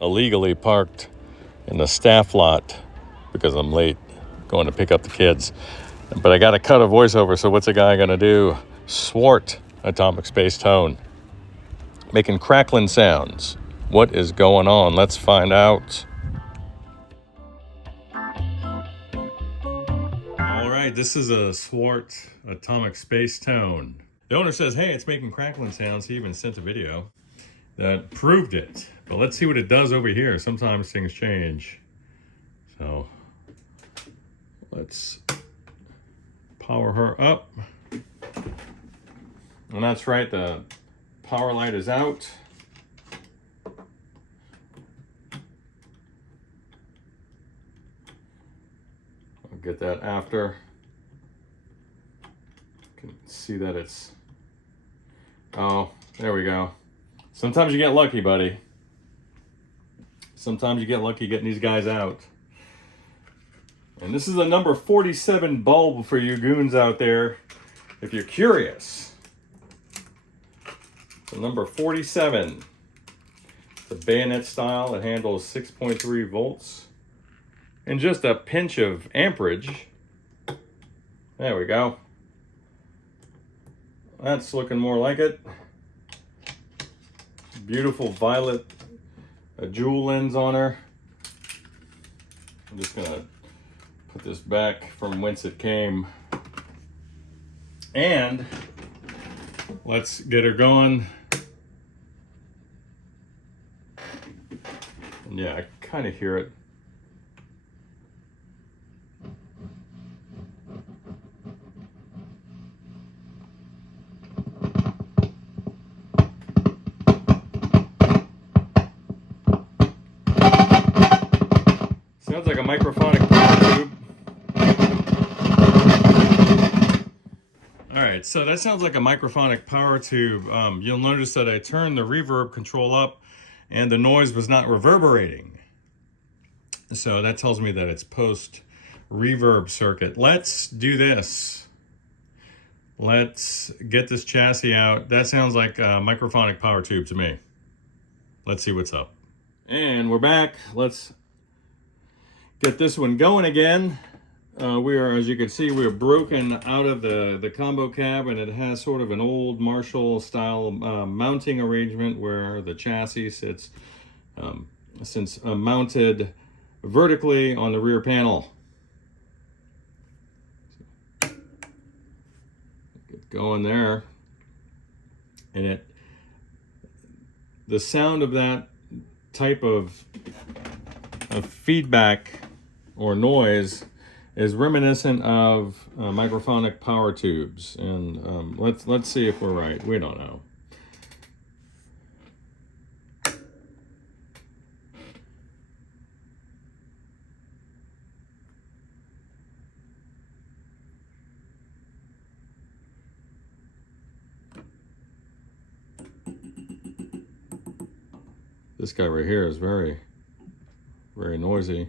illegally parked in the staff lot because I'm late going to pick up the kids. But I got to cut a voiceover, so what's the guy going to do? Swart Atomic Space Tone. Making crackling sounds. What is going on? Let's find out. All right, this is a Swart Atomic Space Tone. The owner says, hey, it's making crackling sounds. He even sent a video that proved it. But let's see what it does over here. Sometimes things change. So let's power her up. And that's right, the power light is out. I'll get that after. You can see that it's, oh, there we go. Sometimes you get lucky, buddy. Sometimes you get lucky getting these guys out. And this is a number 47 bulb for you goons out there, if you're curious. So number 47. It's a bayonet style. It handles 6.3 volts. And just a pinch of amperage. There we go. That's looking more like it. Beautiful violet jewel lens on her. I'm just gonna put this back from whence it came. And let's get her going. Yeah, I kind of hear it. Sounds like a microphonic power tube. All right, so that sounds like a microphonic power tube. You'll notice that I turned the reverb control up and the noise was not reverberating. So that tells me that it's post reverb circuit. Let's do this. Let's get this chassis out. That sounds like a microphonic power tube to me. Let's see what's up. And we're back. Let's get this one going again. We are, as you can see, we're broken out of the combo cab, and it has sort of an old Marshall style mounting arrangement where the chassis sits mounted vertically on the rear panel. Get going there. And the sound of that type of feedback or noise is reminiscent of microphonic power tubes, and let's see if we're right. We don't know. This guy right here is very, very noisy.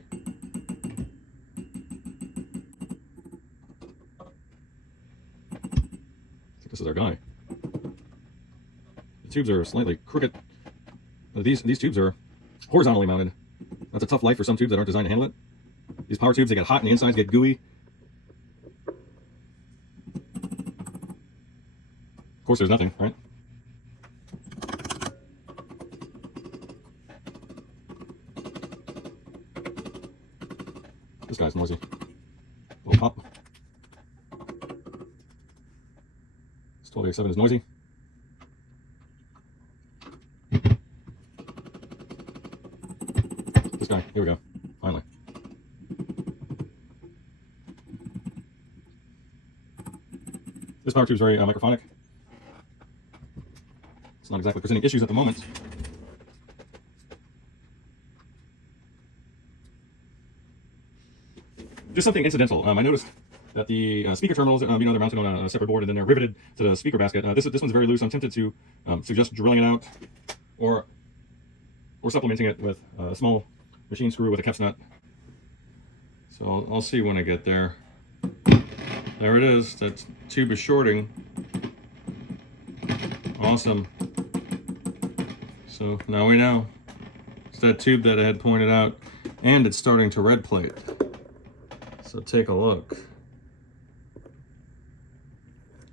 This is our guy. The tubes are slightly crooked. These tubes are horizontally mounted. That's a tough life for some tubes that aren't designed to handle it. These power tubes, they get hot and the insides get gooey. Of course, there's nothing, right? This guy's noisy. Little pop. 1287 is noisy. This guy, here we go, finally. This power tube is very microphonic. It's not exactly presenting issues at the moment. Just something incidental. I noticed that the speaker terminals, they're mounted on a separate board and then they're riveted to the speaker basket. This one's very loose. I'm tempted to suggest drilling it out or supplementing it with a small machine screw with a Keps nut. So I'll see when I get there. There it is. That tube is shorting. Awesome. So now we know. It's that tube that I had pointed out, and it's starting to red plate. So take a look.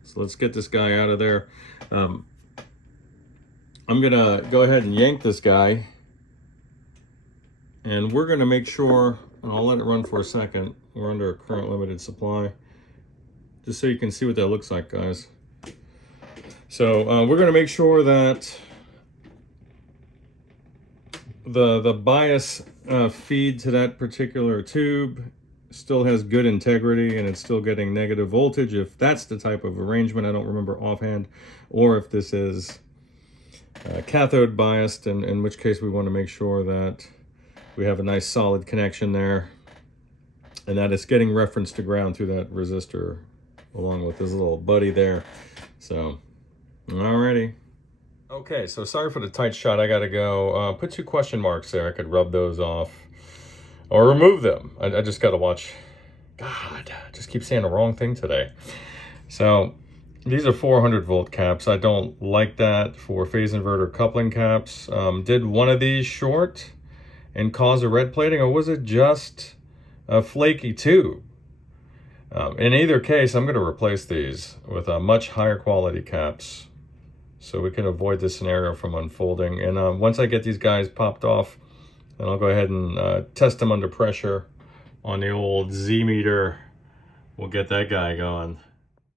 So let's get this guy out of there. I'm gonna go ahead and yank this guy, and we're gonna make sure, and I'll let it run for a second. We're under a current limited supply, just so you can see what that looks like, guys. So we're gonna make sure that the bias feed to that particular tube still has good integrity and it's still getting negative voltage, if that's the type of arrangement. I don't remember offhand, or if this is cathode biased, in which case we want to make sure that we have a nice solid connection there and that it's getting reference to ground through that resistor along with this little buddy there. So alrighty. Okay, so sorry for the tight shot. I gotta go. Put 2 question marks there. I could rub those off or remove them. I just gotta watch. God, I just keep saying the wrong thing today. So these are 400 volt caps. I don't like that for phase inverter coupling caps. Did one of these short and cause a red plating, or was it just a flaky tube? In either case, I'm going to replace these with much higher quality caps so we can avoid this scenario from unfolding. And once I get these guys popped off, then I'll go ahead and test them under pressure on the old Z meter. We'll get that guy going.